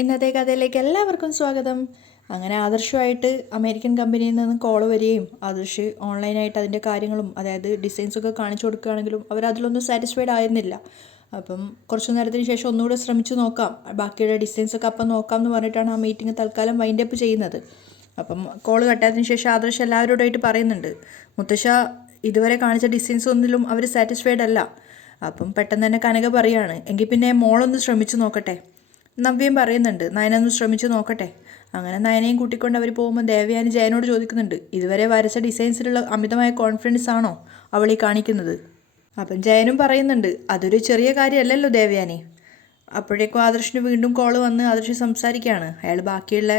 ഇന്നത്തെ കഥയിലേക്ക് എല്ലാവർക്കും സ്വാഗതം. അങ്ങനെ ആദർശമായിട്ട് അമേരിക്കൻ കമ്പനിയിൽ നിന്ന് കോൾ വരികയും ആദർശ് ഓൺലൈനായിട്ട് അതിൻ്റെ കാര്യങ്ങളും അതായത് ഡിസൈൻസൊക്കെ കാണിച്ചു കൊടുക്കുകയാണെങ്കിലും അവരതിലൊന്നും സാറ്റിസ്ഫൈഡ് ആയിരുന്നില്ല. അപ്പം കുറച്ച് നേരത്തിന് ശേഷം ഒന്നുകൂടെ ശ്രമിച്ചു നോക്കാം, ബാക്കിയുള്ള ഡിസൈൻസൊക്കെ അപ്പം നോക്കാം എന്ന് പറഞ്ഞിട്ടാണ് ആ മീറ്റിംഗ് തൽക്കാലം വൈൻഡ് അപ്പ് ചെയ്യുന്നത്. അപ്പം കോൾ കട്ടായതിനു ശേഷം ആദർശ് എല്ലാവരോടായിട്ട് പറയുന്നുണ്ട്, മുത്തശ്ശ ഇതുവരെ കാണിച്ച ഡിസൈൻസ് ഒന്നിലും അവർ സാറ്റിസ്ഫൈഡ് അല്ല. അപ്പം പെട്ടെന്ന് തന്നെ കനക പറയാണ്, എങ്കിൽ പിന്നെ മോളൊന്ന് ശ്രമിച്ചു നോക്കട്ടെ. നവ്യം പറയുന്നുണ്ട്, നയനൊന്ന് ശ്രമിച്ചു നോക്കട്ടെ. അങ്ങനെ നയനയും കൂട്ടിക്കൊണ്ട് അവർ പോകുമ്പോൾ ദേവയാനി ജയനോട് ചോദിക്കുന്നുണ്ട്, ഇതുവരെ വരച്ച ഡിസൈൻസിലുള്ള അമിതമായ കോൺഫിഡൻസ് ആണോ അവൾ ഈ കാണിക്കുന്നത്? അപ്പം ജയനും പറയുന്നുണ്ട്, അതൊരു ചെറിയ കാര്യമല്ലല്ലോ ദേവയാനി. അപ്പോഴേക്കും ആദർശിന് വീണ്ടും കോള് വന്ന് ആദർശ് സംസാരിക്കുകയാണ്. അയാൾ ബാക്കിയുള്ള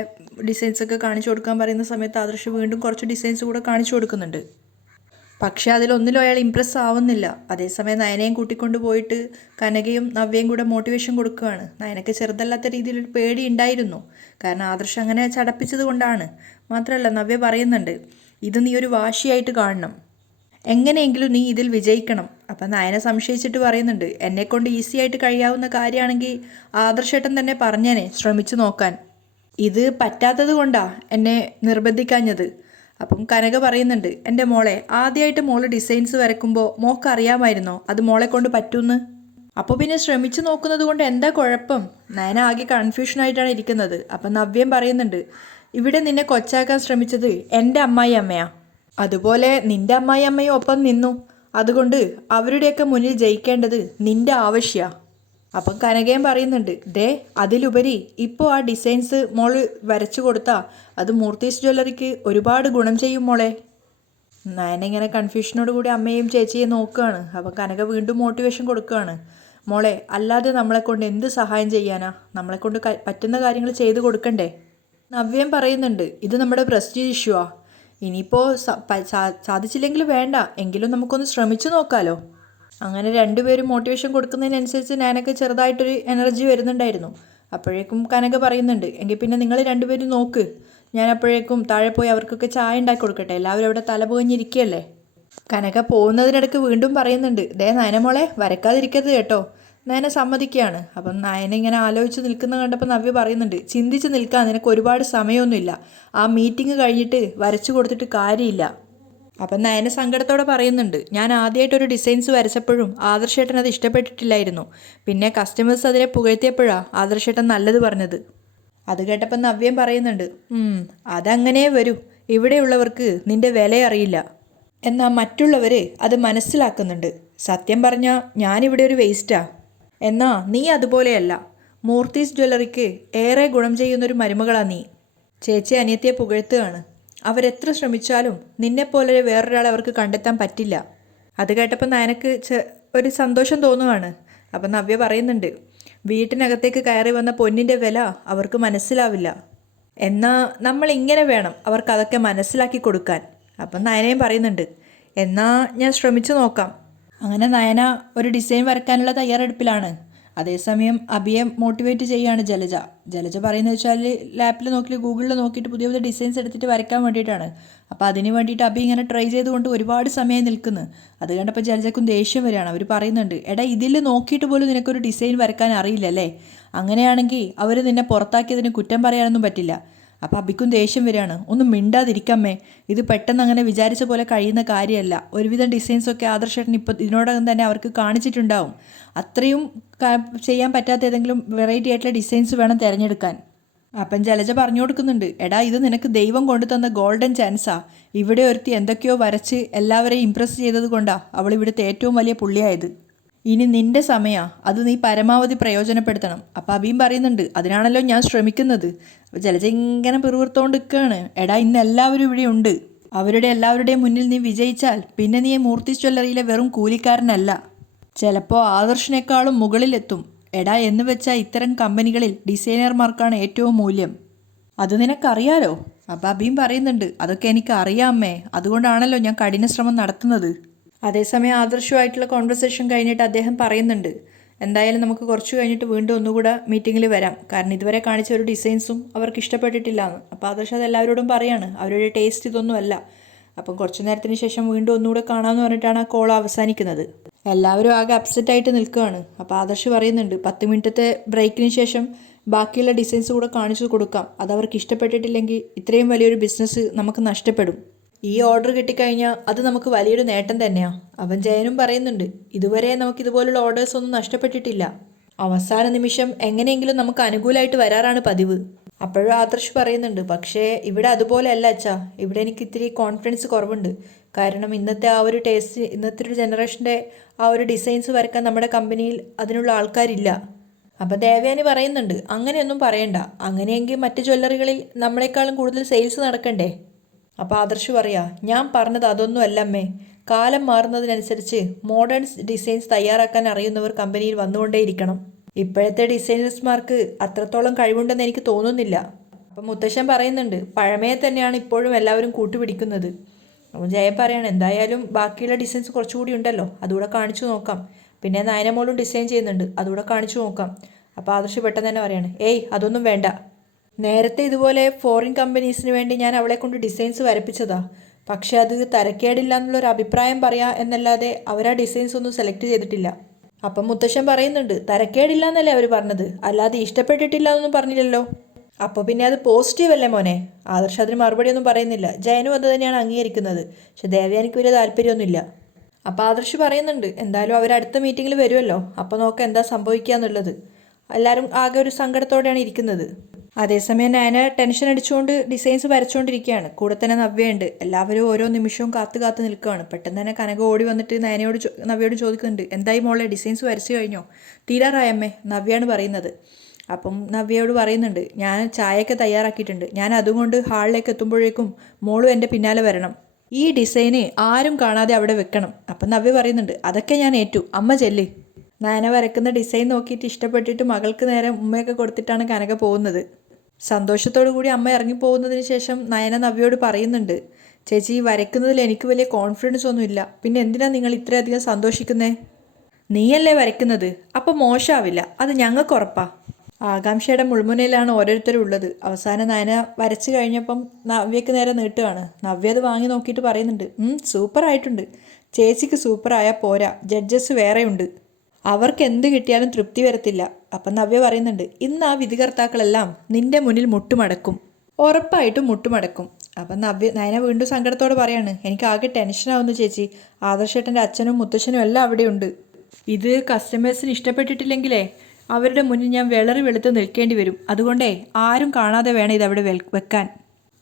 ഡിസൈൻസൊക്കെ കാണിച്ചു കൊടുക്കാൻ പറയുന്ന സമയത്ത് ആദർശ് വീണ്ടും കുറച്ച് ഡിസൈൻസ് കൂടെ കാണിച്ചു കൊടുക്കുന്നുണ്ട്. പക്ഷേ അതിലൊന്നിലും അയാൾ ഇമ്പ്രസ് ആവുന്നില്ല. അതേസമയം നയനയും കൂട്ടിക്കൊണ്ട് പോയിട്ട് കനകയും നവ്യയും കൂടെ മോട്ടിവേഷൻ കൊടുക്കുകയാണ്. നയനക്ക് ചെറുതല്ലാത്ത രീതിയിലൊരു പേടി ഉണ്ടായിരുന്നു, കാരണം ആദർശ് അങ്ങനെ ചടപ്പിച്ചത് കൊണ്ടാണ്. മാത്രമല്ല നവ്യ പറയുന്നുണ്ട്, ഇത് നീ ഒരു വാശിയായിട്ട് കാണണം, എങ്ങനെയെങ്കിലും നീ ഇതിൽ വിജയിക്കണം. അപ്പം നയനെ സംശയിച്ചിട്ട് പറയുന്നുണ്ട്, എന്നെക്കൊണ്ട് ഈസി ആയിട്ട് കഴിയാവുന്ന കാര്യമാണെങ്കിൽ ആദർശേട്ടൻ തന്നെ പറഞ്ഞേനെ ശ്രമിച്ചു നോക്കാൻ. ഇത് പറ്റാത്തത് കൊണ്ടാണ് എന്നെ നിർബന്ധിക്കാഞ്ഞത്. അപ്പം കനക പറയുന്നുണ്ട്, എൻ്റെ മോളെ ആദ്യമായിട്ട് മോള് ഡിസൈൻസ് വരയ്ക്കുമ്പോൾ മോൾക്ക് അറിയാമായിരുന്നോ അത് മോളെ കൊണ്ട് പറ്റുമെന്ന്? അപ്പോൾ പിന്നെ ശ്രമിച്ചു നോക്കുന്നത് കൊണ്ട് എന്താ കുഴപ്പം? നയന ആകെ കൺഫ്യൂഷനായിട്ടാണ് ഇരിക്കുന്നത്. അപ്പം നവ്യം പറയുന്നുണ്ട്, ഇവിടെ നിന്നെ കൊച്ചാക്കാൻ ശ്രമിച്ചത് എൻ്റെ അമ്മായി അമ്മയാ, അതുപോലെ നിൻ്റെ അമ്മായി അമ്മയും ഒപ്പം നിന്നു, അതുകൊണ്ട് അവരുടെയൊക്കെ മുന്നിൽ ജയിക്കേണ്ടത് നിൻ്റെ ആവശ്യമാണ്. അപ്പം കനകയും പറയുന്നുണ്ട്, ദേ അതിലുപരി ഇപ്പോൾ ആ ഡിസൈൻസ് മോള് വരച്ചു കൊടുത്താൽ അത് മൂർത്തീസ് ജ്വല്ലറിക്ക് ഒരുപാട് ഗുണം ചെയ്യും മോളെ. നയന ഇങ്ങനെ കൺഫ്യൂഷനോട് കൂടി അമ്മയും ചേച്ചിയെ നോക്കുകയാണ്. അപ്പം കനക വീണ്ടും മോട്ടിവേഷൻ കൊടുക്കുകയാണ്, മോളെ അല്ലാതെ നമ്മളെക്കൊണ്ട് എന്ത് സഹായം ചെയ്യാനാ, നമ്മളെക്കൊണ്ട് പറ്റുന്ന കാര്യങ്ങൾ ചെയ്തു കൊടുക്കണ്ടേ. നവ്യം പറയുന്നുണ്ട്, ഇത് നമ്മുടെ പ്രസ്റ്റീജ് ഇഷ്യൂവാ, ഇനിയിപ്പോൾ സാധിച്ചില്ലെങ്കിൽ വേണ്ട, എങ്കിലും നമുക്കൊന്ന് ശ്രമിച്ചു നോക്കാമല്ലോ. അങ്ങനെ രണ്ടുപേരും മോട്ടിവേഷൻ കൊടുക്കുന്നതിനനുസരിച്ച് ഞാനൊക്കെ ചെറുതായിട്ടൊരു എനർജി വരുന്നുണ്ടായിരുന്നു. അപ്പോഴേക്കും കനക പറയുന്നുണ്ട്, എങ്കിൽ പിന്നെ നിങ്ങൾ രണ്ടുപേരും നോക്ക്, ഞാൻ അപ്പോഴേക്കും താഴെ പോയി അവർക്കൊക്കെ ചായ ഉണ്ടാക്കി കൊടുക്കട്ടെ, എല്ലാവരും അവിടെ തലപുകഞ്ഞിരിക്കുകയല്ലേ. കനക പോകുന്നതിനിടയ്ക്ക് വീണ്ടും പറയുന്നുണ്ട്, ദേ നയനമോളെ വരക്കാതിരിക്കരുത് കേട്ടോ. നയന സമ്മതിക്കുകയാണ്. അപ്പം നയന ഇങ്ങനെ ആലോചിച്ച് നിൽക്കുന്ന കണ്ടപ്പോൾ നവ്യ പറയുന്നുണ്ട്, ചിന്തിച്ച് നിൽക്കാൻ നിനക്ക് ഒരുപാട് സമയമൊന്നുമില്ല, ആ മീറ്റിംഗ് കഴിഞ്ഞിട്ട് വരച്ചു കൊടുത്തിട്ട് കാര്യമില്ല. അപ്പം നയന സങ്കടത്തോടെ പറയുന്നുണ്ട്, ഞാൻ ആദ്യമായിട്ടൊരു ഡിസൈൻസ് വരച്ചപ്പോഴും ആദർശേട്ടൻ അത് ഇഷ്ടപ്പെട്ടിട്ടില്ലായിരുന്നു, പിന്നെ കസ്റ്റമേഴ്സ് അതിനെ പുകഴ്ത്തിയപ്പോഴാണ് ആദർശേട്ടൻ നല്ലത് പറഞ്ഞത്. അത് കേട്ടപ്പോൾ നവ്യം പറയുന്നുണ്ട്, അതങ്ങനെ വരൂ, ഇവിടെയുള്ളവർക്ക് നിന്റെ വില അറിയില്ല, എന്നാൽ മറ്റുള്ളവർ അത് മനസ്സിലാക്കുന്നുണ്ട്. സത്യം പറഞ്ഞാൽ ഞാനിവിടെ ഒരു വേസ്റ്റാ, എന്നാൽ നീ അതുപോലെയല്ല, മൂർത്തീസ് ജ്വല്ലറിക്ക് ഏറെ ഗുണം ചെയ്യുന്നൊരു മരുമകളാണ് നീ. ചേച്ചി അനിയത്തിയെ പുകഴ്ത്തുകയാണ്. അവരെത്ര ശ്രമിച്ചാലും നിന്നെപ്പോലെ വേറൊരാളെ അവർക്ക് കണ്ടെത്താൻ പറ്റില്ല. അത് കേട്ടപ്പോൾ നയനക്ക് ഒരു സന്തോഷം തോന്നുകയാണ്. അപ്പം നവ്യ പറയുന്നുണ്ട്, വീട്ടിനകത്തേക്ക് കയറി വന്ന പൊന്നിൻ്റെ വില അവർക്ക് മനസ്സിലാവില്ല, എന്നാൽ നമ്മൾ ഇങ്ങനെ വേണം അവർക്ക് അതൊക്കെ മനസ്സിലാക്കി കൊടുക്കാൻ. അപ്പം നയനയും പറയുന്നുണ്ട്, എന്നാൽ ഞാൻ ശ്രമിച്ചു നോക്കാം. അങ്ങനെ നയന ഒരു ഡിസൈൻ വരയ്ക്കാനുള്ള തയ്യാറെടുപ്പിലാണ്. അതേസമയം അബിയെ മോട്ടിവേറ്റ് ചെയ്യുകയാണ് ജലജ. ജലജ പറയുന്നത് വെച്ചാൽ ലാപ്പിൽ നോക്കി ഗൂഗിളിൽ നോക്കിയിട്ട് പുതിയ പുതിയ ഡിസൈൻസ് എടുത്തിട്ട് വരയ്ക്കാൻ വേണ്ടിയിട്ടാണ്. അപ്പോൾ അതിന് വേണ്ടിയിട്ട് അബി ഇങ്ങനെ ട്രൈ ചെയ്തുകൊണ്ട് ഒരുപാട് സമയം നിൽക്കുന്നു. അത് കണ്ടപ്പോൾ ജലജക്കും ദേഷ്യം വരികയാണ്. അവർ പറയുന്നുണ്ട്, എടാ ഇതിൽ നോക്കിയിട്ട് പോലും നിനക്കൊരു ഡിസൈൻ വരയ്ക്കാൻ അറിയില്ലല്ലേ, അങ്ങനെയാണെങ്കിൽ അവർ നിന്നെ പുറത്താക്കിയതിന് കുറ്റം പറയാനൊന്നും പറ്റില്ല. അപ്പോൾ അബിക്കും ദേഷ്യം വരികയാണ്, ഒന്നും മിണ്ടാതിരിക്കമ്മേ, ഇത് പെട്ടെന്ന് അങ്ങനെ വിചാരിച്ച പോലെ കഴിയുന്ന കാര്യമല്ല, ഒരുവിധം ഡിസൈൻസൊക്കെ ആദർശേട്ടൻ ഇപ്പോൾ ഇതിനോടകം തന്നെ അവർക്ക് കാണിച്ചിട്ടുണ്ടാവും, അത്രയും ചെയ്യാൻ പറ്റാത്ത ഏതെങ്കിലും വെറൈറ്റി ആയിട്ടുള്ള ഡിസൈൻസ് വേണം തിരഞ്ഞെടുക്കാൻ. അപ്പം ജലജ പറഞ്ഞു കൊടുക്കുന്നുണ്ട്, എടാ ഇത് നിനക്ക് ദൈവം കൊണ്ടു തന്ന ഗോൾഡൻ ചാൻസാ, ഇവിടെ ഒരുത്തി എന്തൊക്കെയോ വരച്ച് എല്ലാവരെയും ഇമ്പ്രസ് ചെയ്തത് കൊണ്ടാണ് അവൾ ഇവിടുത്തെ ഏറ്റവും വലിയ പുള്ളിയായത്, ഇനി നിന്റെ സമയമാണ്, അത് നീ പരമാവധി പ്രയോജനപ്പെടുത്തണം. അപ്പോൾ അബിയും പറയുന്നുണ്ട്, അതിനാണല്ലോ ഞാൻ ശ്രമിക്കുന്നത്. അപ്പോൾ ജലജ ഇങ്ങനെ പിറുവിറുത്തോണ്ട് നിൽക്കുകയാണ്, എടാ ഇന്ന് എല്ലാവരും ഇവിടെ ഉണ്ട്, അവരുടെ എല്ലാവരുടെയും മുന്നിൽ നീ വിജയിച്ചാൽ പിന്നെ നീ മൂർത്തീസ് ജ്വല്ലറിയിലെ വെറും കൂലിക്കാരനല്ല, ചിലപ്പോൾ ആദർശിനേക്കാളും മുകളിലെത്തും. എടാ എന്ന് വെച്ചാൽ ഇത്തരം കമ്പനികളിൽ ഡിസൈനർമാർക്കാണ് ഏറ്റവും മൂല്യം, അത് നിനക്കറിയാലോ. അപ്പോൾ അബിയും പറയുന്നുണ്ട്, അതൊക്കെ എനിക്ക് അറിയാമേ, അതുകൊണ്ടാണല്ലോ ഞാൻ കഠിന ശ്രമം നടത്തുന്നത്. അതേസമയം ആദർശമായിട്ടുള്ള കോൺവെർസേഷൻ കഴിഞ്ഞിട്ട് അദ്ദേഹം പറയുന്നുണ്ട്, എന്തായാലും നമുക്ക് കുറച്ച് കഴിഞ്ഞിട്ട് വീണ്ടും ഒന്നുകൂടെ മീറ്റിങ്ങിൽ വരാം, കാരണം ഇതുവരെ കാണിച്ച ഒരു ഡിസൈൻസും അവർക്ക് ഇഷ്ടപ്പെട്ടിട്ടില്ല എന്ന്. അപ്പോൾ ആദർശ് അത് എല്ലാവരോടും പറയാണ്, അവരുടെ ടേസ്റ്റ് ഇതൊന്നുമല്ല, അപ്പം കുറച്ചു നേരത്തിന് ശേഷം വീണ്ടും ഒന്നുകൂടെ കാണാമെന്ന് പറഞ്ഞിട്ടാണ് ആ കോൾ അവസാനിക്കുന്നത്. എല്ലാവരും ആകെ അപ്സെറ്റ് ആയിട്ട് നിൽക്കുകയാണ്. അപ്പോൾ ആദർശ് പറയുന്നുണ്ട് 10 മിനിറ്റത്തെ ബ്രേക്കിന് ശേഷം ബാക്കിയുള്ള ഡിസൈൻസ് കൂടെ കാണിച്ചു കൊടുക്കാം. അതവർക്ക് ഇഷ്ടപ്പെട്ടിട്ടില്ലെങ്കിൽ ഇത്രയും വലിയൊരു ബിസിനസ് നമുക്ക് നഷ്ടപ്പെടും. ഈ ഓർഡർ കിട്ടിക്കഴിഞ്ഞാൽ അത് നമുക്ക് വലിയൊരു നേട്ടം തന്നെയാണ്. അവൻ ജയനും പറയുന്നുണ്ട് ഇതുവരെ നമുക്ക് ഇതുപോലുള്ള ഓർഡേഴ്സ് ഒന്നും നഷ്ടപ്പെട്ടിട്ടില്ല. അവസാന നിമിഷം എങ്ങനെയെങ്കിലും നമുക്ക് അനുകൂലമായിട്ട് വരാറാണ് പതിവ്. അപ്പോഴും ആദർശ് പറയുന്നുണ്ട് പക്ഷേ ഇവിടെ അതുപോലെ അല്ല അച്ഛാ, ഇവിടെ എനിക്ക് ഇത്തിരി കോൺഫിഡൻസ് കുറവുണ്ട്. കാരണം ഇന്നത്തെ ആ ഒരു ടേസ്റ്റ്, ഇന്നത്തെ ഒരു ജനറേഷൻ്റെ ആ ഒരു ഡിസൈൻസ് വരയ്ക്കാൻ നമ്മുടെ കമ്പനിയിൽ അതിനുള്ള ആൾക്കാരില്ല. അപ്പം ദേവയാനി പറയുന്നുണ്ട് അങ്ങനെയൊന്നും പറയണ്ട, അങ്ങനെയെങ്കിൽ മറ്റ് ജ്വല്ലറികളിൽ നമ്മളെക്കാളും കൂടുതൽ സെയിൽസ് നടക്കണ്ടേ. അപ്പോൾ ആദർശ് പറയാ ഞാൻ പറഞ്ഞത് അതൊന്നും അല്ല അമ്മേ, കാലം മാറുന്നതിനനുസരിച്ച് മോഡേൺ ഡിസൈൻസ് തയ്യാറാക്കാൻ അറിയുന്നവർ കമ്പനിയിൽ വന്നുകൊണ്ടേയിരിക്കണം. ഇപ്പോഴത്തെ ഡിസൈനേഴ്സ്മാർക്ക് അത്രത്തോളം കഴിവുണ്ടെന്ന് എനിക്ക് തോന്നുന്നില്ല. അപ്പം മുത്തശ്ശൻ പറയുന്നുണ്ട് പഴമയെ തന്നെയാണ് ഇപ്പോഴും എല്ലാവരും കൂട്ടുപിടിക്കുന്നത്. അപ്പം ജയ പറയാണ് എന്തായാലും ബാക്കിയുള്ള ഡിസൈൻസ് കുറച്ചുകൂടി ഉണ്ടല്ലോ, അതുകൂടെ കാണിച്ചു നോക്കാം. പിന്നെ നയനമോളും ഡിസൈൻ ചെയ്യുന്നുണ്ട്, അതുകൂടെ കാണിച്ചു നോക്കാം. അപ്പോൾ ആദർശ് പെട്ടെന്ന് തന്നെ പറയാണ് ഏയ് അതൊന്നും വേണ്ട. നേരത്തെ ഇതുപോലെ ഫോറിൻ കമ്പനീസിന് വേണ്ടി ഞാൻ അവളെ കൊണ്ട് ഡിസൈൻസ് വരപ്പിച്ചതാ. പക്ഷെ അത് തരക്കേടില്ല എന്നുള്ളൊരു അഭിപ്രായം പറയാം എന്നല്ലാതെ അവരാ ഡിസൈൻസ് ഒന്നും സെലക്ട് ചെയ്തിട്ടില്ല. അപ്പം മുത്തശ്ശൻ പറയുന്നുണ്ട് തരക്കേടില്ല എന്നല്ലേ അവർ പറഞ്ഞത്, അല്ലാതെ ഇഷ്ടപ്പെട്ടിട്ടില്ല എന്നൊന്നും പറഞ്ഞില്ലല്ലോ. അപ്പോൾ പിന്നെ അത് പോസിറ്റീവ് അല്ലേ മോനെ. ആദർശ് അതിന് മറുപടി ഒന്നും പറയുന്നില്ല. ജയനും അത് തന്നെയാണ് അംഗീകരിക്കുന്നത്. പക്ഷെ ദേവയാനിക്ക് വലിയ താല്പര്യമൊന്നുമില്ല. അപ്പോൾ ആദർശ് പറയുന്നുണ്ട് എന്തായാലും അവർ അടുത്ത മീറ്റിങ്ങിൽ വരുമല്ലോ, അപ്പോൾ നോക്കാം എന്താ സംഭവിക്കുക എന്നുള്ളത്. എല്ലാവരും ആകെ ഒരു സങ്കടത്തോടെയാണ് ഇരിക്കുന്നത്. അതേസമയം നയന ടെൻഷൻ അടിച്ചുകൊണ്ട് ഡിസൈൻസ് വരച്ചുകൊണ്ടിരിക്കുകയാണ്. കൂടെ തന്നെ നവ്യയുണ്ട്. എല്ലാവരും ഓരോ നിമിഷവും കാത്തു നിൽക്കുകയാണ്. പെട്ടെന്ന് തന്നെ കനക ഓടി വന്നിട്ട് നവ്യയോട് ചോദിക്കുന്നുണ്ട് എന്തായി മോളെ ഡിസൈൻസ് വരച്ചു കഴിഞ്ഞോ? തീരാറായമ്മേ നവ്യയാണ് പറയുന്നത്. അപ്പം നവ്യയോട് പറയുന്നുണ്ട് ഞാൻ ചായയൊക്കെ തയ്യാറാക്കിയിട്ടുണ്ട്, ഞാൻ അതുകൊണ്ട് ഹാളിലേക്ക് എത്തുമ്പോഴേക്കും മോളും എൻ്റെ പിന്നാലെ വരണം. ഈ ഡിസൈന് ആരും കാണാതെ അവിടെ വെക്കണം. അപ്പം നവ്യ പറയുന്നുണ്ട് അതൊക്കെ ഞാൻ ഏറ്റു, അമ്മ ചെല്ല്. നയന വരക്കുന്ന ഡിസൈൻ നോക്കിയിട്ട് ഇഷ്ടപ്പെട്ടിട്ട് മകൾക്ക് നേരെ ഉമ്മയൊക്കെ കൊടുത്തിട്ടാണ് കനക പോകുന്നത്. സന്തോഷത്തോടു കൂടി അമ്മ ഇറങ്ങിപ്പോകുന്നതിന് ശേഷം നയന നവ്യയോട് പറയുന്നുണ്ട് ചേച്ചി വരയ്ക്കുന്നതിൽ എനിക്ക് വലിയ കോൺഫിഡൻസ് ഒന്നുമില്ല, പിന്നെ എന്തിനാണ് നിങ്ങൾ ഇത്രയധികം സന്തോഷിക്കുന്നേ? നീയല്ലേ വരയ്ക്കുന്നത്, അപ്പോൾ മോശമാവില്ല, അത് ഞങ്ങൾക്ക് ഉറപ്പാ. ആകാംക്ഷയുടെ മുൾമുനയിലാണ് ഓരോരുത്തരും ഉള്ളത്. അവസാനം നയന വരച്ചു കഴിഞ്ഞപ്പം നവ്യക്ക് നേരെ നീട്ടുകയാണ്. നവ്യ അത് വാങ്ങി നോക്കിയിട്ട് പറയുന്നുണ്ട് സൂപ്പറായിട്ടുണ്ട്, ചേച്ചിക്ക് സൂപ്പറായാൽ പോരാ, ജഡ്ജസ് വേറെയുണ്ട്, അവർക്ക് എന്ത് കിട്ടിയാലും തൃപ്തി വരത്തില്ല. അപ്പം നവ്യ പറയുന്നുണ്ട് ഇന്ന് ആ വിധികർത്താക്കളെല്ലാം നിന്റെ മുന്നിൽ മുട്ടുമടക്കും, ഉറപ്പായിട്ടും മുട്ടുമടക്കും. അപ്പം നയന വീണ്ടും സങ്കടത്തോടെ പറയാണ് എനിക്ക് ആകെ ടെൻഷനാവുന്നു ചേച്ചി, ആദർശേട്ടൻ്റെ അച്ഛനും മുത്തശ്ശനും എല്ലാം അവിടെയുണ്ട്. ഇത് കസ്റ്റമേഴ്സിന് ഇഷ്ടപ്പെട്ടിട്ടില്ലെങ്കിലേ അവരുടെ മുന്നിൽ ഞാൻ വെളുത്ത് നിൽക്കേണ്ടി വരും. അതുകൊണ്ടേ ആരും കാണാതെ വേണം ഇതവിടെ വെക്കാൻ.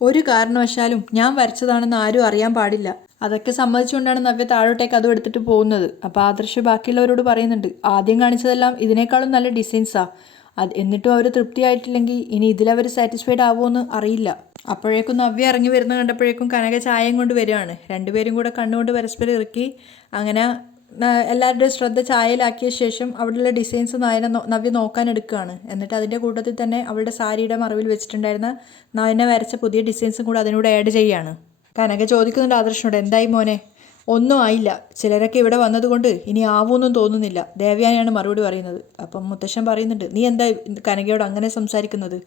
ഒരു കാരണവശാലും ഞാൻ വരച്ചതാണെന്ന് ആരും അറിയാൻ പാടില്ല. അതൊക്കെ സമ്മതിച്ചുകൊണ്ടാണ് നവ്യ താഴോട്ടേക്ക് അതും എടുത്തിട്ട് പോകുന്നത്. അപ്പോൾ ആദർശ് ബാക്കിയുള്ളവരോട് പറയുന്നുണ്ട് ആദ്യം കാണിച്ചതെല്ലാം ഇതിനേക്കാളും നല്ല ഡിസൈൻസാ, എന്നിട്ടും അവർ തൃപ്തിയായിട്ടില്ലെങ്കിൽ ഇനി ഇതിലവർ സാറ്റിസ്ഫൈഡ് ആവുമെന്ന് അറിയില്ല. അപ്പോഴേക്കും നവ്യ ഇറങ്ങി വരുന്ന കണ്ടപ്പോഴേക്കും കനക ചായയും കൊണ്ട് വരികയാണ്. രണ്ടുപേരും കൂടെ കണ്ണുകൊണ്ട് പരസ്പരം ഇറുക്കി അങ്ങനെ എല്ലാവരുടെയും ശ്രദ്ധ ചായയിലാക്കിയ ശേഷം അവിടെയുള്ള ഡിസൈൻസ് നവ്യ നോക്കാനെടുക്കുകയാണ്. എന്നിട്ട് അതിൻ്റെ കൂട്ടത്തിൽ തന്നെ അവളുടെ സാരിയുടെ മറവിൽ വെച്ചിട്ടുണ്ടായിരുന്ന നയന വരച്ച പുതിയ ഡിസൈൻസും കൂടെ അതിനൂടെ ആഡ് ചെയ്യുകയാണ്. കനക ചോദിക്കുന്നുണ്ട് ആദർശനോട് എന്തായി മോനെ? ഒന്നും ആയില്ല, ചിലരൊക്കെ ഇവിടെ വന്നതുകൊണ്ട് ഇനി ആവുമെന്നും തോന്നുന്നില്ല, ദേവയാനിയാണ് മറുപടി പറയുന്നത്. അപ്പം മുത്തശ്ശൻ പറയുന്നുണ്ട് നീ എന്താ കനകയോട് അങ്ങനെ സംസാരിക്കുന്നത്?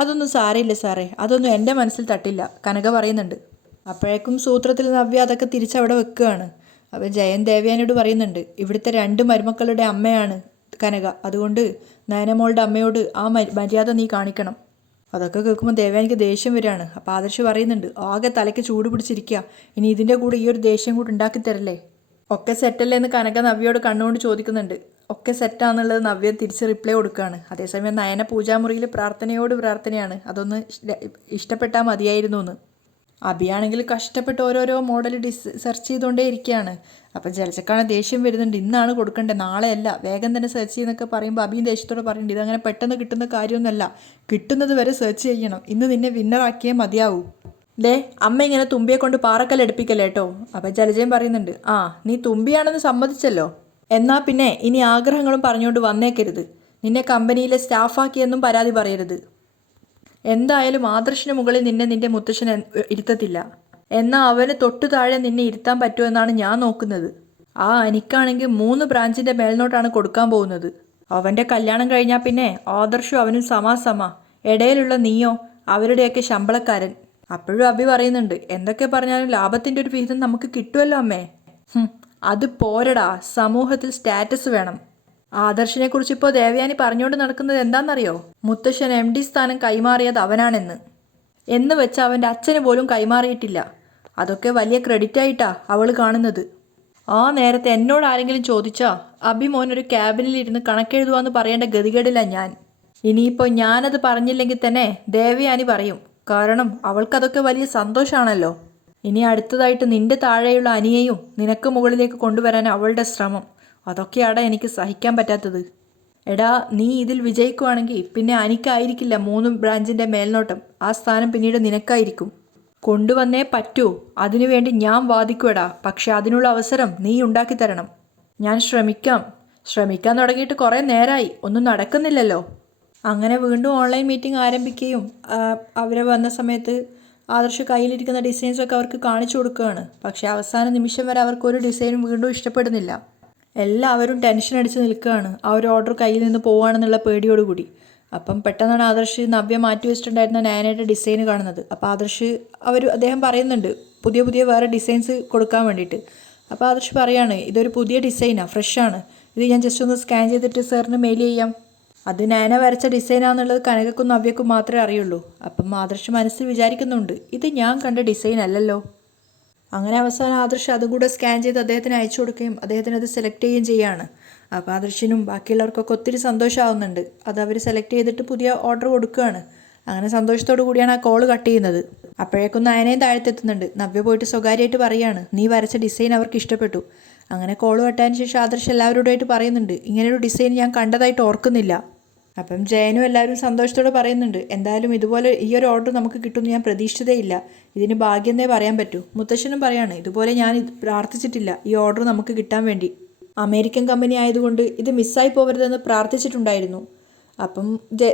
അതൊന്നും സാരയില്ല സാറേ, അതൊന്നും എൻ്റെ മനസ്സിൽ തട്ടില്ല, കനക പറയുന്നുണ്ട്. അപ്പോഴേക്കും സൂത്രത്തിൽ നവ്യ അതൊക്കെ തിരിച്ചവിടെ വെക്കുകയാണ്. അപ്പം ജയൻ ദേവയാനിയോട് പറയുന്നുണ്ട് ഇവിടുത്തെ 2 മരുമക്കളുടെ അമ്മയാണ് കനക, അതുകൊണ്ട് നയനമോളുടെ അമ്മയോട് ആ മര്യാദ നീ കാണിക്കണം. അതൊക്കെ കേൾക്കുമ്പോൾ ദേവയാനിക്ക് ദേഷ്യം വരികയാണ്. അപ്പോൾ ആദർശ് പറയുന്നുണ്ട് ആകെ തലയ്ക്ക് ചൂട് പിടിച്ചിരിക്കുക, ഇനി ഇതിൻ്റെ കൂടെ ഈ ഒരു ദേഷ്യം കൂടി ഉണ്ടാക്കി തരല്ലേ? ഒക്കെ സെറ്റല്ലേ എന്ന് കനക നവ്യയോട് കണ്ണുകൊണ്ട് ചോദിക്കുന്നുണ്ട്. ഒക്കെ സെറ്റാന്നുള്ളത് നവ്യ തിരിച്ച് റിപ്ലൈ കൊടുക്കുകയാണ്. അതേസമയം നയന പൂജാമുറിയിൽ പ്രാർത്ഥനയാണ്, അതൊന്ന് ഇഷ്ടപ്പെട്ടാൽ മതിയായിരുന്നു എന്ന്. അബിയാണെങ്കിൽ കഷ്ടപ്പെട്ട് ഓരോരോ മോഡൽ സെർച്ച് ചെയ്തുകൊണ്ടേ ഇരിക്കുകയാണ്. അപ്പം ജലജക്കാണ് ദേഷ്യം വരുന്നുണ്ട്, ഇന്നാണ് കൊടുക്കേണ്ടത്, നാളെയല്ല, വേഗം തന്നെ സെർച്ച് ചെയ്യുന്നൊക്കെ പറയുമ്പോൾ അബിയും ദേഷ്യത്തോടെ പറയുന്നുണ്ട് ഇതങ്ങനെ പെട്ടെന്ന് കിട്ടുന്ന കാര്യമൊന്നുമല്ല, കിട്ടുന്നത് വരെ സെർച്ച് ചെയ്യണം, ഇന്ന് നിന്നെ വിന്നറാക്കിയേ മതിയാവൂ. അമ്മ ഇങ്ങനെ തുമ്പിയെ കൊണ്ട് പാറക്കല്ലെടുപ്പിക്കല്ലേ കേട്ടോ. അപ്പം ജലജയും പറയുന്നുണ്ട് നീ തുമ്പിയാണെന്ന് സമ്മതിച്ചല്ലോ, എന്നാൽ പിന്നെ ഇനി ആഗ്രഹങ്ങളും പറഞ്ഞുകൊണ്ട് വന്നേക്കരുത്, നിന്നെ കമ്പനിയിലെ സ്റ്റാഫാക്കിയെന്നും പരാതി പറയരുത്. എന്തായാലും ആദർശിന് മുകളിൽ നിന്റെ മുത്തശ്ശൻ ഇരുത്തത്തില്ല, എന്നാൽ അവന് തൊട്ടു താഴെ നിന്നെ ഇരുത്താൻ പറ്റുമെന്നാണ് ഞാൻ നോക്കുന്നത്. എനിക്കാണെങ്കിൽ 3 ബ്രാഞ്ചിൻ്റെ മേൽനോട്ടാണ് കൊടുക്കാൻ പോകുന്നത്. അവൻ്റെ കല്യാണം കഴിഞ്ഞാൽ പിന്നെ ആദർശും അവനും സമാ ഇടയിലുള്ള നീയോ അവരുടെയൊക്കെ ശമ്പളക്കാരൻ. അപ്പോഴും അഭി പറയുന്നുണ്ട്, എന്തൊക്കെ പറഞ്ഞാലും ലാഭത്തിൻ്റെ ഒരു വിഹിതം നമുക്ക് കിട്ടുമല്ലോ അമ്മേ. അത് പോരടാ, സമൂഹത്തിൽ സ്റ്റാറ്റസ് വേണം. ആദർശിനെ കുറിച്ച് ഇപ്പോൾ ദേവയാനി പറഞ്ഞുകൊണ്ട് നടക്കുന്നത് എന്താണെന്നറിയോ? മുത്തശ്ശൻ MD സ്ഥാനം കൈമാറിയത് അവനാണെന്ന്. എന്ന് വെച്ച് അവൻ്റെ അച്ഛന് പോലും കൈമാറിയിട്ടില്ല. അതൊക്കെ വലിയ ക്രെഡിറ്റ് ആയിട്ടാ അവൾ കാണുന്നത്. ആ നേരത്തെ എന്നോട് ആരെങ്കിലും ചോദിച്ചാ അഭിമോനൊരു ക്യാബിനിലിരുന്ന് കണക്കെഴുതുവാന്ന് പറയേണ്ട ഗതികേടില്ല ഞാൻ. ഇനിയിപ്പോൾ ഞാനത് പറഞ്ഞില്ലെങ്കിൽ തന്നെ ദേവയാനി പറയും. കാരണം അവൾക്കതൊക്കെ വലിയ സന്തോഷമാണല്ലോ. ഇനി അടുത്തതായിട്ട് നിന്റെ താഴെയുള്ള അനിയെയും നിനക്ക് മുകളിലേക്ക് കൊണ്ടുവരാൻ അവളുടെ ശ്രമം, അതൊക്കെയാടാ എനിക്ക് സഹിക്കാൻ പറ്റാത്തത്. എടാ, നീ ഇതിൽ വിജയിക്കുവാണെങ്കിൽ പിന്നെ അനിക്കായിരിക്കില്ല 3 ബ്രാഞ്ചിൻ്റെ മേൽനോട്ടം. ആ സ്ഥാനം പിന്നീട് നിനക്കായിരിക്കും. കൊണ്ടുവന്നേ പറ്റൂ. അതിനുവേണ്ടി ഞാൻ വാദിക്കുവടാ. പക്ഷെ അതിനുള്ള അവസരം നീ ഉണ്ടാക്കി തരണം. ഞാൻ ശ്രമിക്കാൻ തുടങ്ങിയിട്ട് കുറേ നേരമായി, ഒന്നും നടക്കുന്നില്ലല്ലോ. അങ്ങനെ വീണ്ടും ഓൺലൈൻ മീറ്റിംഗ് ആരംഭിക്കുകയും അവരെ വന്ന സമയത്ത് ആദർശ് കയ്യിലിരിക്കുന്ന ഡിസൈൻസൊക്കെ അവർക്ക് കാണിച്ചു കൊടുക്കുകയാണ്. പക്ഷേ അവസാന നിമിഷം വരെ അവർക്കൊരു ഡിസൈനും വീണ്ടും ഇഷ്ടപ്പെടുന്നില്ല. എല്ലാവരും ടെൻഷൻ അടിച്ച് നിൽക്കുകയാണ്, ആ ഒരു ഓർഡർ കയ്യിൽ നിന്ന് പോവുകയാണെന്നുള്ള പേടിയോടുകൂടി. അപ്പം പെട്ടെന്നാണ് ആദർശ് നവ്യ മാറ്റി വെച്ചിട്ടുണ്ടായിരുന്ന നയനയുടെ ഡിസൈൻ കാണുന്നത്. അപ്പോൾ അദ്ദേഹം പറയുന്നുണ്ട് പുതിയ പുതിയ വേറെ ഡിസൈൻസ് കൊടുക്കാൻ വേണ്ടിയിട്ട്. അപ്പോൾ ആദർശ് പറയാണ്, ഇതൊരു പുതിയ ഡിസൈനാണ്, ഫ്രഷാണ്, ഇത് ഞാൻ ജസ്റ്റ് ഒന്ന് സ്കാൻ ചെയ്തിട്ട് സാറിന് മെയിൽ ചെയ്യാം. അത് നയന വരച്ച ഡിസൈനാണെന്നുള്ളത് കനകക്കും നവ്യക്കും മാത്രമേ അറിയുള്ളൂ. അപ്പം ആദർശ് മനസ്സിൽ വിചാരിക്കുന്നുണ്ട്, ഇത് ഞാൻ കണ്ട ഡിസൈൻ അല്ലല്ലോ. അങ്ങനെ അവസാനം ആദർശ് അതും കൂടെ സ്കാൻ ചെയ്ത് അദ്ദേഹത്തിന് അയച്ചു കൊടുക്കുകയും അദ്ദേഹത്തിന് അത് സെലക്ട് ചെയ്യുകയും ചെയ്യുകയാണ്. അപ്പോൾ ആദർശിനും ബാക്കിയുള്ളവർക്കൊക്കെ ഒത്തിരി സന്തോഷമാവുന്നുണ്ട്. അത് അവർ സെലക്ട് ചെയ്തിട്ട് പുതിയ ഓർഡർ കൊടുക്കുകയാണ്. അങ്ങനെ സന്തോഷത്തോടു കൂടിയാണ് ആ കോൾ കട്ട് ചെയ്യുന്നത്. അപ്പോഴേക്കും നയനയും താഴത്തെത്തുന്നുണ്ട്. നവ്യ പോയിട്ട് സ്വകാര്യമായിട്ട് പറയുകയാണ്, നീ വരച്ച ഡിസൈൻ അവർക്ക് ഇഷ്ടപ്പെട്ടു. അങ്ങനെ കോൾ കട്ടതിന് ശേഷം ആദർശ് എല്ലാവരോടായിട്ട് പറയുന്നുണ്ട്, ഇങ്ങനൊരു ഡിസൈൻ ഞാൻ കണ്ടതായിട്ട് ഓർക്കുന്നില്ല. അപ്പം ജയനും എല്ലാവരും സന്തോഷത്തോടെ പറയുന്നുണ്ട്, എന്തായാലും ഇതുപോലെ ഈ ഒരു ഓർഡർ നമുക്ക് കിട്ടുമെന്ന് ഞാൻ പ്രതീക്ഷിച്ചതേയില്ല. ഇതിന് ഭാഗ്യമെന്നേ പറയാൻ പറ്റൂ. മുത്തശ്ശനും പറയാണ്, ഇതുപോലെ ഞാൻ പ്രാർത്ഥിച്ചിട്ടില്ല ഈ ഓർഡർ നമുക്ക് കിട്ടാൻ വേണ്ടി. അമേരിക്കൻ കമ്പനി ആയതുകൊണ്ട് ഇത് മിസ്സായി പോകരുതെന്ന് പ്രാർത്ഥിച്ചിട്ടുണ്ടായിരുന്നു. അപ്പം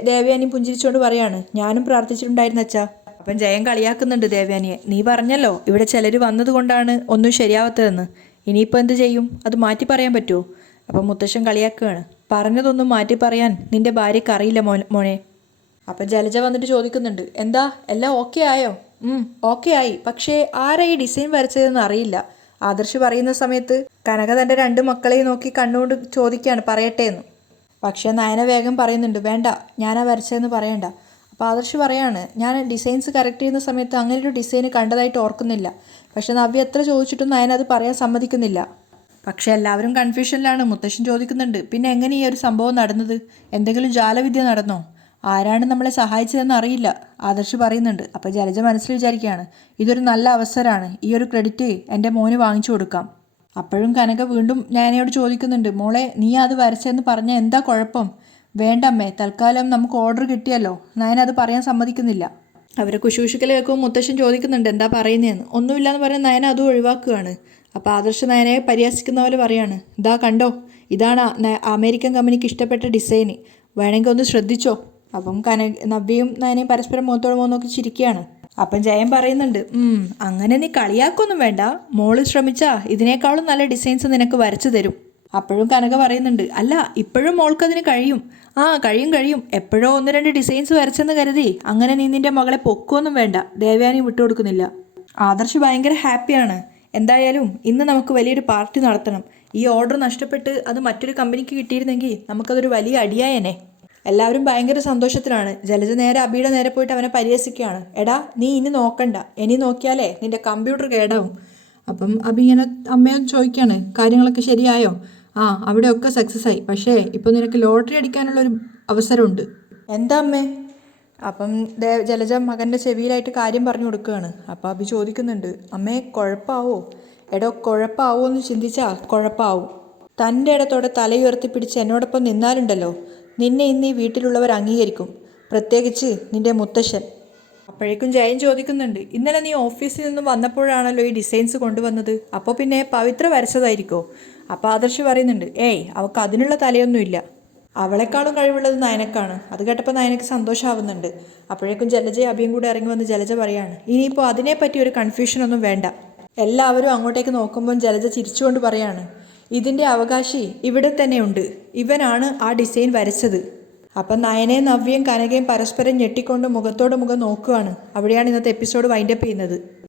ദേവയാനി പുഞ്ചിരിച്ചുകൊണ്ട് പറയാണ്, ഞാനും പ്രാർത്ഥിച്ചിട്ടുണ്ടായിരുന്നു അച്ഛാ. അപ്പം ജയൻ കളിയാക്കുന്നുണ്ട് ദേവയാനിയെ, നീ പറഞ്ഞല്ലോ ഇവിടെ ചിലർ വന്നതുകൊണ്ടാണ് ഒന്നും ശരിയാവാത്തതെന്ന്. ഇനിയിപ്പോൾ എന്ത് ചെയ്യും? അത് മാറ്റി പറയാൻ പറ്റുമോ? അപ്പം മുത്തശ്ശൻ കളിയാക്കുകയാണ്, പറഞ്ഞതൊന്നും മാറ്റി പറയാൻ നിന്റെ ഭാര്യയ്ക്ക് അറിയില്ല മോനെ. അപ്പം ജലജ വന്നിട്ട് ചോദിക്കുന്നുണ്ട്, എന്താ എല്ലാം ഓക്കെ ആയോ? ഓക്കെ ആയി, പക്ഷേ ആരാ ഈ ഡിസൈൻ വരച്ചതെന്ന് അറിയില്ല. ആദർശ് പറയുന്ന സമയത്ത് കനക തൻ്റെ 2 മക്കളെയും നോക്കി കണ്ണുകൊണ്ട് ചോദിക്കുകയാണ്, പറയട്ടെ എന്ന്. പക്ഷേ നയന വേഗം പറയുന്നുണ്ട്, വേണ്ട, ഞാനാ വരച്ചതെന്ന് പറയണ്ട. അപ്പോൾ ആദർശ് പറയാണ്, ഞാൻ ഡിസൈൻസ് കറക്റ്റ് ചെയ്യുന്ന സമയത്ത് അങ്ങനെ ഒരു ഡിസൈൻ കണ്ടതായിട്ട് ഓർക്കുന്നില്ല. പക്ഷെ നവ്യ എത്ര ചോദിച്ചിട്ടും നയന അത് പറയാൻ സമ്മതിക്കുന്നില്ല. പക്ഷെ എല്ലാവരും കൺഫ്യൂഷനിലാണ്. മുത്തശ്ശൻ ചോദിക്കുന്നുണ്ട്, പിന്നെ എങ്ങനെ ഈ ഒരു സംഭവം നടന്നത്? എന്തെങ്കിലും ജാലവിദ്യ നടന്നോ? ആരാണ് നമ്മളെ സഹായിച്ചതെന്ന് അറിയില്ല. ആദർശ് പറയുന്നുണ്ട്. അപ്പോൾ ജലജ മനസ്സിൽ വിചാരിക്കുകയാണ്, ഇതൊരു നല്ല അവസരമാണ്, ഈ ഒരു ക്രെഡിറ്റ് എൻ്റെ മോന് വാങ്ങിച്ചു കൊടുക്കാം. അപ്പോഴും കനക വീണ്ടും നയനയോട് ചോദിക്കുന്നുണ്ട്, മോളെ നീ അത് വരച്ചതെന്ന് പറഞ്ഞാൽ എന്താ കുഴപ്പം? വേണ്ടമ്മേ, തൽക്കാലം നമുക്ക് ഓർഡർ കിട്ടിയല്ലോ. നയന അത് പറയാൻ സമ്മതിക്കുന്നില്ല. അവരെ കുശുകുശുക്കൽ കേൾക്കുമ്പോൾ മുത്തശ്ശൻ ചോദിക്കുന്നുണ്ട്, എന്താ പറയുന്നതെന്ന്. ഒന്നുമില്ലാന്ന് പറഞ്ഞ് നയന അതും ഒഴിവാക്കുകയാണ്. അപ്പോൾ ആദർശ് നയനയെ പരിഹസിക്കുന്ന പോലെ പറയാണ്, ഇതാ കണ്ടോ, ഇതാണ് അമേരിക്കൻ കമ്പനിക്ക് ഇഷ്ടപ്പെട്ട ഡിസൈന്, വേണമെങ്കിൽ ഒന്ന് ശ്രദ്ധിച്ചോ. അപ്പം നവ്യയും നയനയും പരസ്പരം മുഖത്തോട് മുഖം നോക്കി ചിരിക്കുകയാണ്. അപ്പം ജയൻ പറയുന്നുണ്ട്, അങ്ങനെ നീ കളിയാക്കൊന്നും വേണ്ട, മോള് ശ്രമിച്ചാ ഇതിനേക്കാളും നല്ല ഡിസൈൻസ് നിനക്ക് വരച്ചു തരും. അപ്പോഴും കനക പറയുന്നുണ്ട്, അല്ല ഇപ്പോഴും മോൾക്കതിന് കഴിയും. കഴിയും, എപ്പോഴോ 1-2 ഡിസൈൻസ് വരച്ചെന്ന് കരുതി അങ്ങനെ നീ നിൻ്റെ മകളെ പൊക്കുമൊന്നും വേണ്ട. ദേവയാനി വിട്ടുകൊടുക്കുന്നില്ല. ആദർശ് ഭയങ്കര ഹാപ്പിയാണ്. എന്തായാലും ഇന്ന് നമുക്ക് വലിയൊരു പാർട്ടി നടത്തണം. ഈ ഓർഡർ നഷ്ടപ്പെട്ട് അത് മറ്റൊരു കമ്പനിക്ക് കിട്ടിയിരുന്നെങ്കിൽ നമുക്കതൊരു വലിയ അടിയായേനെ. എല്ലാവരും ഭയങ്കര സന്തോഷത്തിലാണ്. ജലജ നേരെ അബിയുടെ നേരെ പോയിട്ട് അവനെ പരിഹസിക്കുകയാണ്, എടാ നീ ഇനി നോക്കണ്ട, ഇനി നോക്കിയാലേ നിൻ്റെ കമ്പ്യൂട്ടർ കേടാവും. അപ്പം അബി ഇങ്ങനെ അമ്മയോട് ചോദിക്കുകയാണ്, കാര്യങ്ങളൊക്കെ ശരിയായോ? അവിടെയൊക്കെ സക്സസ് ആയി, പക്ഷേ ഇപ്പോൾ നിനക്ക് ലോട്ടറി അടിക്കാനുള്ളൊരു അവസരമുണ്ട്. എന്താ അമ്മേ? അപ്പം ജലജ മകൻ്റെ ചെവിയിലായിട്ട് കാര്യം പറഞ്ഞു കൊടുക്കുകയാണ്. അപ്പോൾ അബി ചോദിക്കുന്നുണ്ട്, അമ്മേ കുഴപ്പമാവോ? എടോ കുഴപ്പമാവോ എന്ന് ചിന്തിച്ചാൽ കുഴപ്പമാവും. തൻ്റെ ഇടത്തോടെ തലയുയർത്തിപ്പിടിച്ച് എന്നോടൊപ്പം നിന്നാലുണ്ടല്ലോ, നിന്നെ ഇന്ന് ഈ വീട്ടിലുള്ളവർ അംഗീകരിക്കും, പ്രത്യേകിച്ച് നിൻ്റെ മുത്തശ്ശൻ. അപ്പോഴേക്കും ജയൻ ചോദിക്കുന്നുണ്ട്, ഇന്നലെ നീ ഓഫീസിൽ നിന്ന് വന്നപ്പോഴാണല്ലോ ഈ ഡിസൈൻസ് കൊണ്ടുവന്നത്, അപ്പോൾ പിന്നെ പവിത്ര വരച്ചതായിരിക്കോ? അപ്പോൾ ആദർശ് പറയുന്നുണ്ട്, അവൾക്ക് അതിനുള്ള തലയൊന്നുമില്ല, അവളെക്കാളും കഴിവുള്ളത് നയനക്കാണ്. അത് കേട്ടപ്പോൾ നയനക്ക് സന്തോഷമാവുന്നുണ്ട്. അപ്പോഴേക്കും ജലജയും അഭിയും കൂടെ ഇറങ്ങി വന്ന് ജലജ പറയാണ്, ഇനിയിപ്പോൾ അതിനെപ്പറ്റി ഒരു കൺഫ്യൂഷനൊന്നും വേണ്ട. എല്ലാവരും അങ്ങോട്ടേക്ക് നോക്കുമ്പോൾ ജലജ ചിരിച്ചുകൊണ്ട് പറയാണ്, ഇതിൻ്റെ അവകാശി ഇവിടെ തന്നെയുണ്ട്, ഇവനാണ് ആ ഡിസൈൻ വരച്ചത്. അപ്പം നയനയും നവ്യയും കനകയും പരസ്പരം ഞെട്ടിക്കൊണ്ട് മുഖത്തോട് മുഖം നോക്കുകയാണ്. അവിടെയാണ് ഇന്നത്തെ എപ്പിസോഡ് വൈൻഡപ്പ് ചെയ്യുന്നത്.